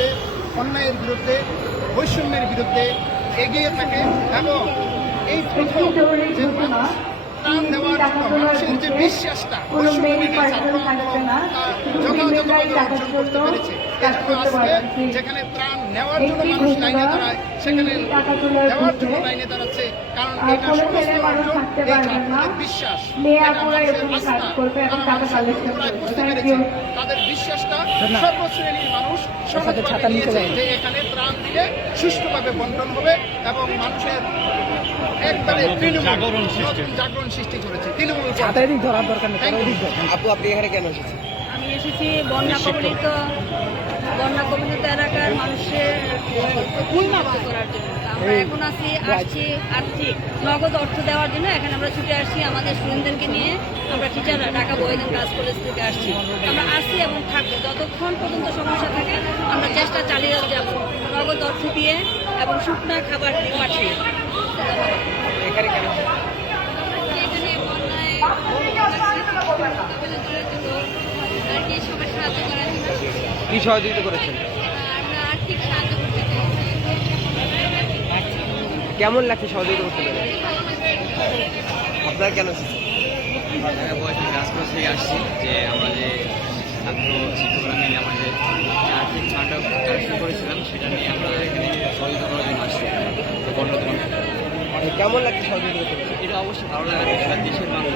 বিরুদ্ধে, অন্যায়ের বিরুদ্ধে, বৈষম্যের বিরুদ্ধে এগিয়ে থাকে এবং এই প্রথম যে মানুষ প্রাণ দেওয়ার জন্য মানুষের যে বিশ্বাসটা বৈষম্যবিরোধী ছাত্র আন্দোলন যথাযথভাবে অর্জন করতে পেরেছে। এজন্য আজকে যেখানে ত্রাণ নেওয়ার জন্য মানুষ লাইনে দাঁড়ায়, সেখানে দেওয়ার জন্য লাইনে দাঁড়াচ্ছে। কারণ এটা সমস্ত অর্জন এই ছাত্রদের বিশ্বাস, এটা মানুষের আস্থা। তারা মানুষের মনগড়ায় বুঝতে পেরেছে, তাদের বিশ্বাসটা সর্বশ্রেণীর মানুষ সহজভাবে নিয়েছে যে এখানে ত্রাণ দিলে সুষ্ঠুভাবে বন্টন হবে এবং মানুষের একবারে নতুন জাগরণ সৃষ্টি করেছে। তৃণমূল আপনি এখানে কেন এসেছেন? আমি এসেছি বন্যা কবলিত এলাকার মানুষের মুক্ত করার জন্য। আমরা এখন আসছি আর্থিক নগদ অর্থ দেওয়ার জন্য। এখানে আমরা ছুটে আসছি আমাদের স্টুডেন্টদেরকে নিয়ে। আমরা টিচাররা ঢাকা বয়েজ গার্লস কলেজ থেকে আসছি। আমরা আসছি এবং থাকবো যতক্ষণ পর্যন্ত সমস্যা থাকে। আমরা চেষ্টা চালিয়ে যাব নগদ অর্থ দিয়ে এবং শুকনা খাবার দিয়ে পাঠিয়ে। এখানে বন্যায় সবাই সাহায্য করার জন্য কি সহযোগিতা করেছেন? আমরা আর্থিক সাহায্য করতে চাইছি। কেমন লাগছে সহযোগিতা করতে পেরে? আপনার কেন গাছপালা থেকে আসছি যে আমাদের ছাত্র শিক্ষকরা মিলে আমাদের যে আর্থিক ছাড়টা কালেকশন করেছিলাম সেটা নিয়ে আমরা এখানে সহযোগিতা করার জন্য আসছি। তো বন্যা কেমন লাগছে সহযোগিতা করতে? এটা অবশ্যই ভালো লাগার বিষয়। দেশের মানুষ